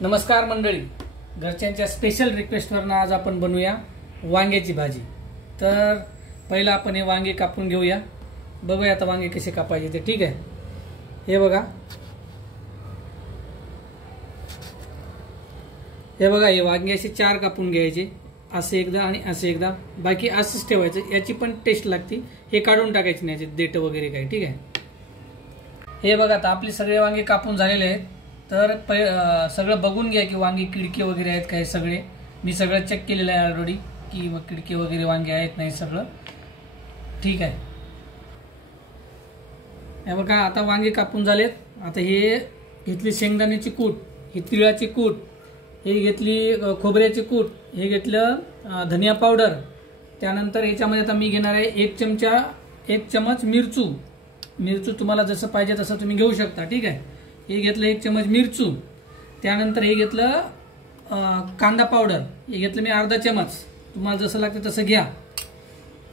नमस्कार मंडळी, घरच्यांच्या स्पेशल रिक्वेस्टवरनं आज आपण बनवूया वांग्याची भाजी। तर पहिला आपण हे वांगे कापून घेऊया। बघूया आता वांगे कसे कापायचे ते। ठीक आहे, हे बघा हे वांगे असे 4 कापून घ्यायचे, असे एकदा आणि असे एकदा, बाकी असंच ठेवायचं। याची पण टेस्ट लागते, हे काढून टाकायचे नाही देठ वगैरे काय। ठीक आहे, हे बघा आता आपले सगळे वांगे कापून झालेले आहेत। तर सगळं बघून घ्या की वांगे किडके वगैरे आहेत काय। सगळे मी सगळं चेक केलेलं आहे ऑलरेडी की किडके वगैरे वांगे आहेत नाही सगळं ठीक आहे। हे बघा आता वांगे कापून झालेत। आता हे घेतली शेंगदाण्याची कूट, ही तिळाची कूट, हे घेतली खोबऱ्याची कूट, हे घेतलं धनिया पावडर। त्यानंतर याच्यामध्ये आता मी घेणार आहे 1 चमच मिरचू तुम्हाला जसं पाहिजे तसं तुम्ही घेऊ शकता। ठीक आहे, हे घेतलं 1 चमच मिरचू। त्यानंतर हे घेतलं कांदा पावडर, हे घेतलं मी अर्धा चमच, तुम्हाला जसं लागतं तसं घ्या।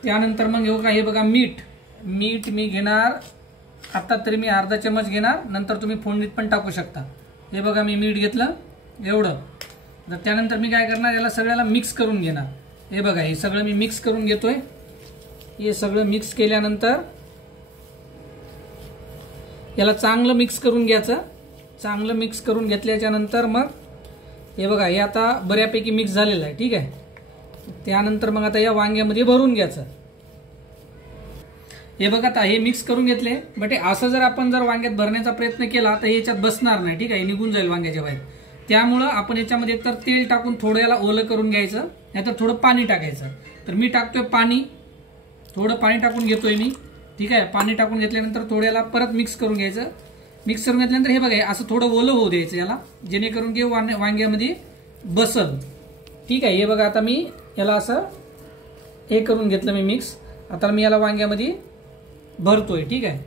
त्यानंतर मग घेऊ का हे बघा मीठ मी घेणार आता तरी मी अर्धा चमच घेणार, नंतर तुम्ही फोडणीत पण टाकू शकता। हे बघा मी मीठ घेतलं एवढं। तर त्यानंतर मी काय करणार, याला सगळ्याला मिक्स करून घेणार। हे बघा हे सगळं मी मिक्स करून घेतोय। हे सगळं मिक्स केल्यानंतर याला चांगलं मिक्स करून घ्यायचं। चांगलं मिक्स करून घेतल्याच्या नंतर मग हे बघा हे आता बऱ्यापैकी मिक्स झालेलं आहे। ठीक आहे, त्यानंतर मग आता या वांग्यामध्ये भरून घ्यायचं। हे बघा आता हे मिक्स करून घेतले, बट असं जर आपण वांग्यात भरण्याचा प्रयत्न केला तर याच्यात बसणार नाही। ठीक आहे, निघून जाईल वांग्याच्या बाहेर। त्यामुळं आपण याच्यामध्ये एकतर तेल टाकून थोडं याला ओलं करून घ्यायचं, नाहीतर थोडं पाणी टाकायचं। तर मी टाकतोय पाणी, थोडं पाणी टाकून घेतोय मी। ठीक आहे, पाणी टाकून घेतल्यानंतर थोड्याला परत मिक्स करून घ्यायचं। मिक्स करून घेतल्यानंतर हे बघा असं थोडं ओलं होऊ द्यायचं याला, जेणेकरून की वांग्यामध्ये बसल। ठीक आहे, हे बघा आता मी याला असं हे करून घेतलं मी मिक्स। आता मी याला वांग्यामध्ये भरतोय। ठीक आहे,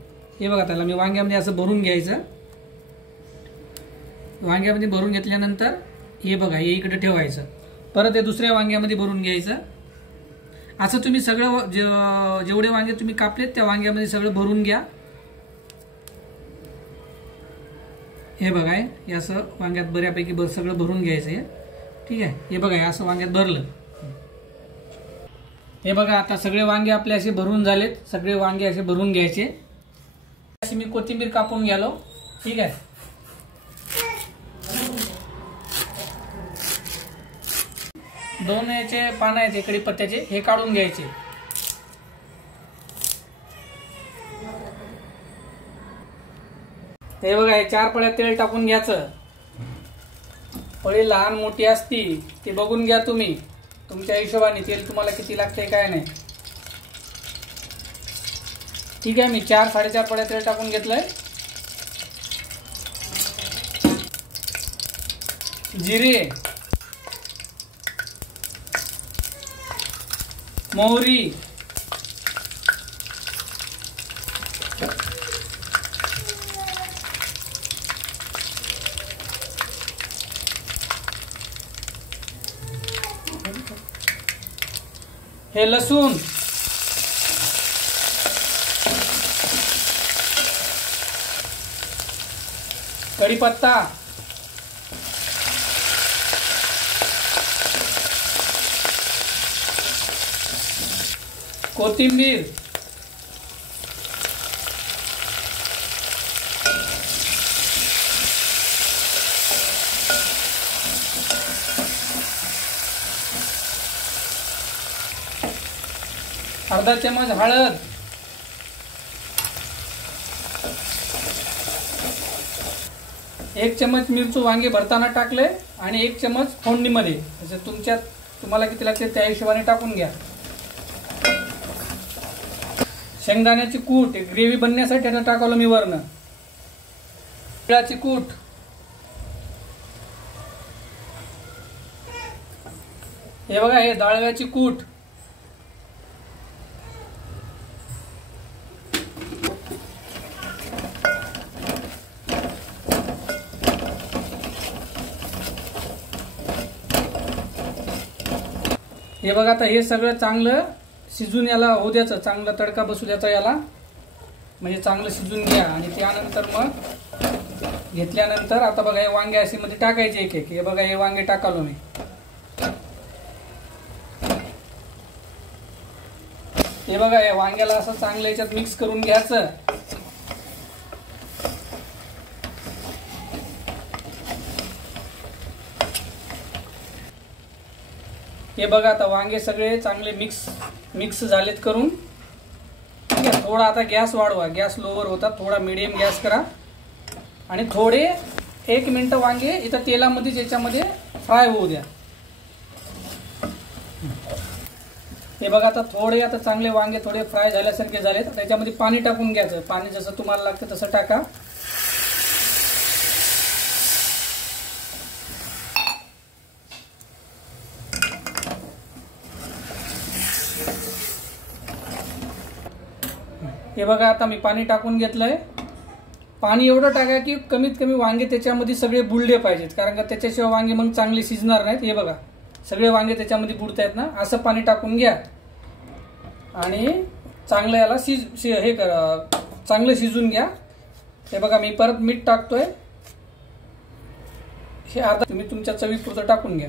हे बघा त्याला मी वांग्यामध्ये असं भरून घ्यायचं। वांग्यामध्ये भरून घेतल्यानंतर हे बघा हे इकडे ठेवायचं, परत हे दुसऱ्या वांग्यामध्ये भरून घ्यायचं। असं तुम्ही सगळं जेवढे वांगे तुम्ही कापलेत त्या वांग्यामध्ये सगळं भरून घ्या। हे बघा हे असं वांग्यात बऱ्यापैकी सगळं भरून घ्यायचं आहे। ठीक आहे, हे बघा हे असं वांग्यात भरलं। हे बघा आता सगळे वांगे आपले असे भरून झालेत, सगळे वांगे असे भरून घ्यायचे। अशी मी कोथिंबीर कापून घ्यालो। ठीक आहे, दोन याचे पानं आहेत कढीपत्त्याचे, हे काढून घ्यायचे। हे बघा हे 4 पळ्या तेल टाकून घ्यायचं। पळी लहान मोठी असती ते बघून घ्या तुम्ही, तुमच्या हिशोबाने तेल तुम्हाला किती लागतंय काय नाही। ठीक आहे, मी 4-4.5 पळ्या तेल टाकून घेतलंय। जिरे, मोहरी, हे लसूण, कढीपत्ता, कोथिंबीर, अर्धा चमच हळद, एक चमच मिरचू वांगे भरताना टाकले आणि 1 चमच फोडणीमध्ये, जसं तुम्हाला किती लागते त्या हिशोबाने टाकून घ्या। शेंगदाण्याची कूट ग्रेव्ही बनण्यासाठी आता टाकवलं मी वरनं। तिळाची कूट, हे बघा हे डाळव्याची कूट, हे बघा आता हे सगळं चांगलं शिजून याला होऊ द्यायचं, चांगला तडका बसू द्यायचा याला, म्हणजे चांगलं शिजून घ्या। आणि त्यानंतर मग घेतल्यानंतर आता बघा हे वांगे असे मध्ये टाकायचे एक एक. हे बघा हे वांगे टाकालो मी. हे बघा हे वांग्याला असं चांगलं याच्यात मिक्स करून घ्यायचं. हे बघा आता वांगे सगळे चांगले मिक्स झालेत करून. ठीक आहे, थोडा आता गॅस वाढवा. गॅस लोवर होता, थोडा मीडियम गॅस करा आणि थोडे 1 मिनिट वांगे इथं तेलामध्ये याच्यामध्ये फ्राय होऊ द्या. हे बघा आता थोडे आता चांगले वांगे थोडे फ्राय झाल्यासारखे झालेत. त्याच्यामध्ये पाणी टाकून घ्यायचं. पाणी जसं तुम्हाला लागतं तसं टाका. हे बघा आता मी पाणी टाकून घेतलंय. पाणी एवढं टाका की कमीत कमी वांगे त्याच्यामध्ये सगळे बुडले पाहिजेत, कारण का त्याच्याशिवाय वांगे मग चांगले शिजणार नाहीत. हे बघा सगळे वांगे त्याच्यामध्ये बुडतायत ना, असं पाणी टाकून घ्या आणि चांगलं याला हे करा, चांगलं शिजून घ्या. हे बघा मी परत मीठ टाकतोय. हे अर्धा तुम्ही तुमच्या चवीपुरतं टाकून घ्या.